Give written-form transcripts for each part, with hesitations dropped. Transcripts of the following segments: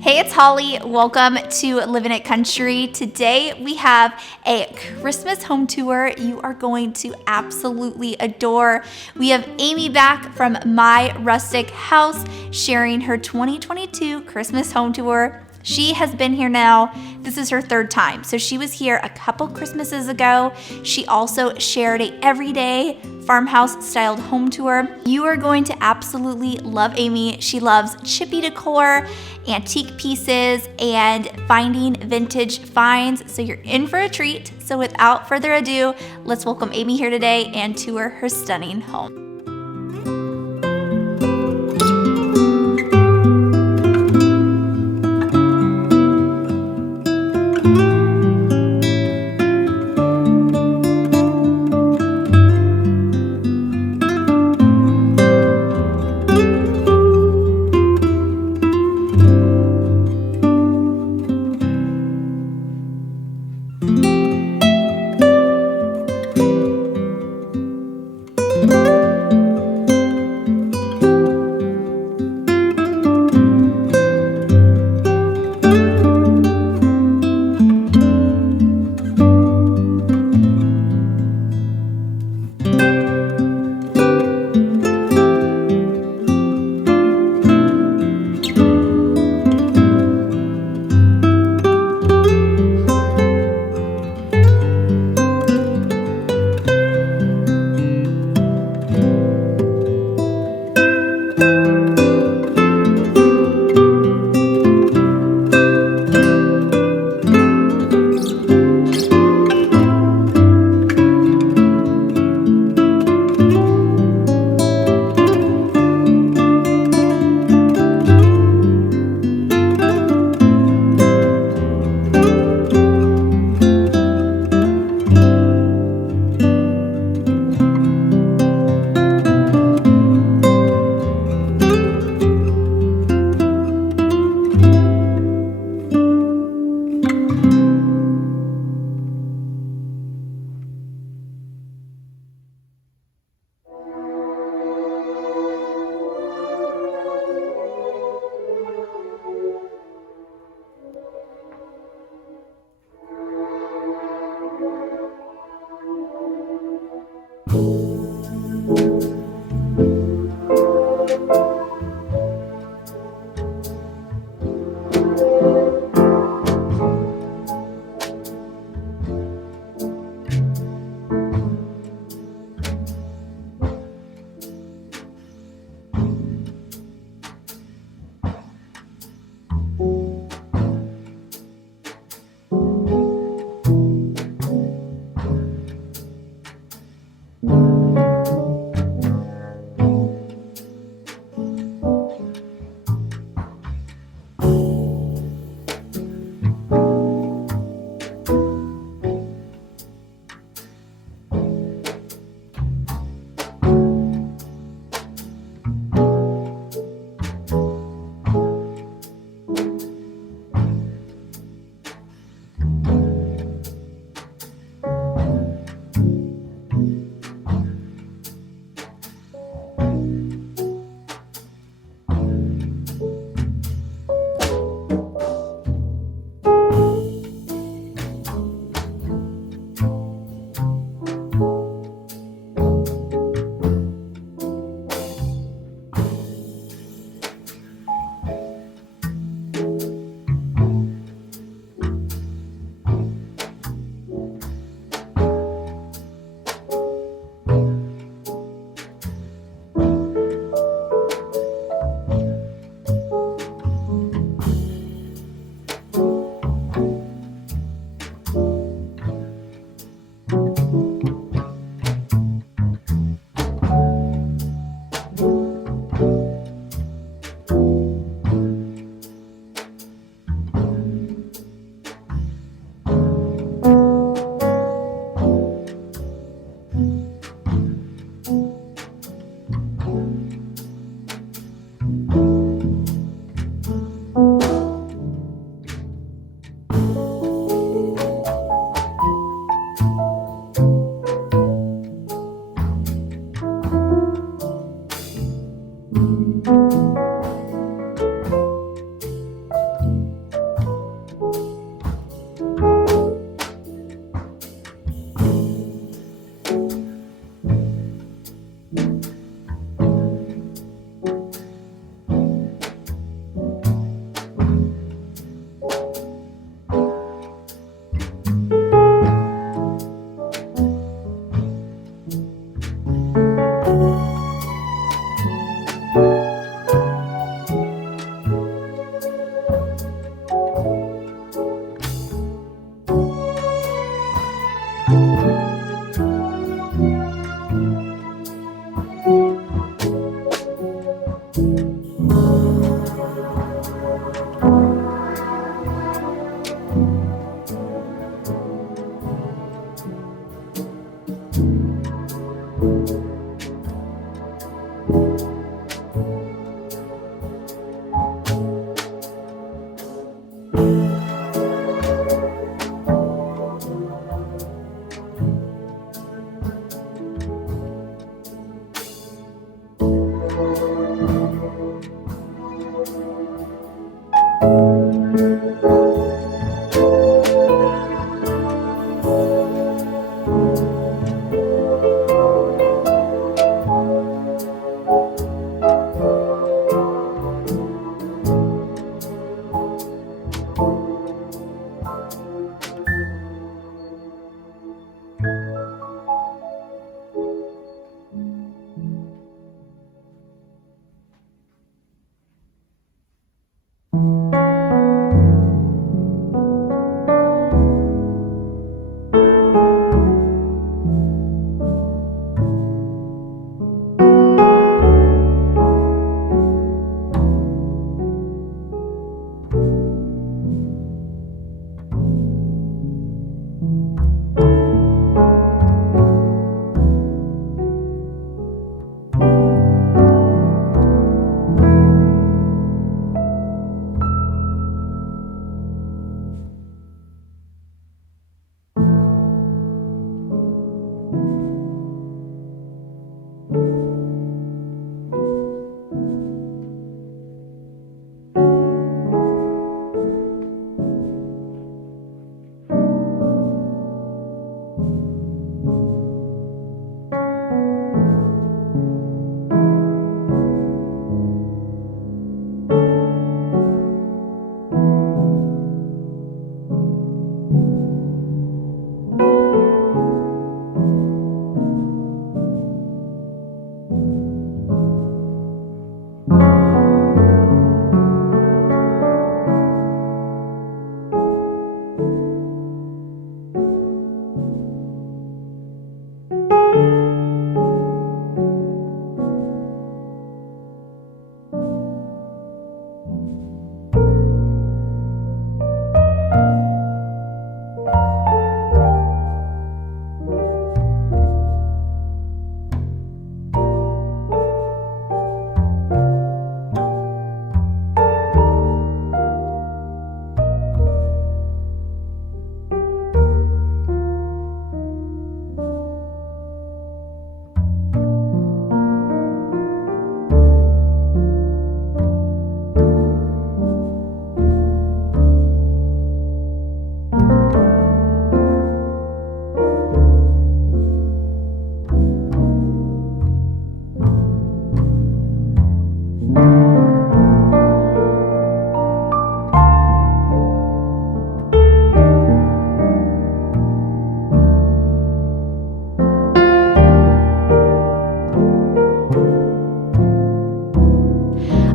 Hey, it's Holly. Welcome to Living It Country. Today we have a Christmas home tour you are going to absolutely adore. We have Amy back from My Rustic House sharing her 2022 Christmas home tour. She has been here now. This is her third time. So she was here a couple Christmases ago. She also shared a everyday farmhouse styled home tour. You are going to absolutely love Amy. She loves chippy decor, antique pieces, and finding vintage finds. So you're in for a treat. So without further ado, let's welcome Amy here today and tour her stunning home.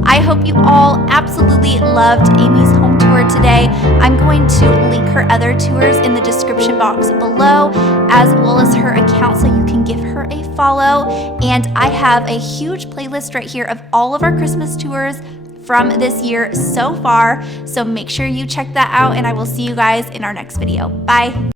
I hope you all absolutely loved Amy's home tour today. I'm going to link her other tours in the description box below, as well as her account, so you can give her a follow. And I have a huge playlist right here of all of our Christmas tours from this year so far. So make sure you check that out, and I will see you guys in our next video. Bye.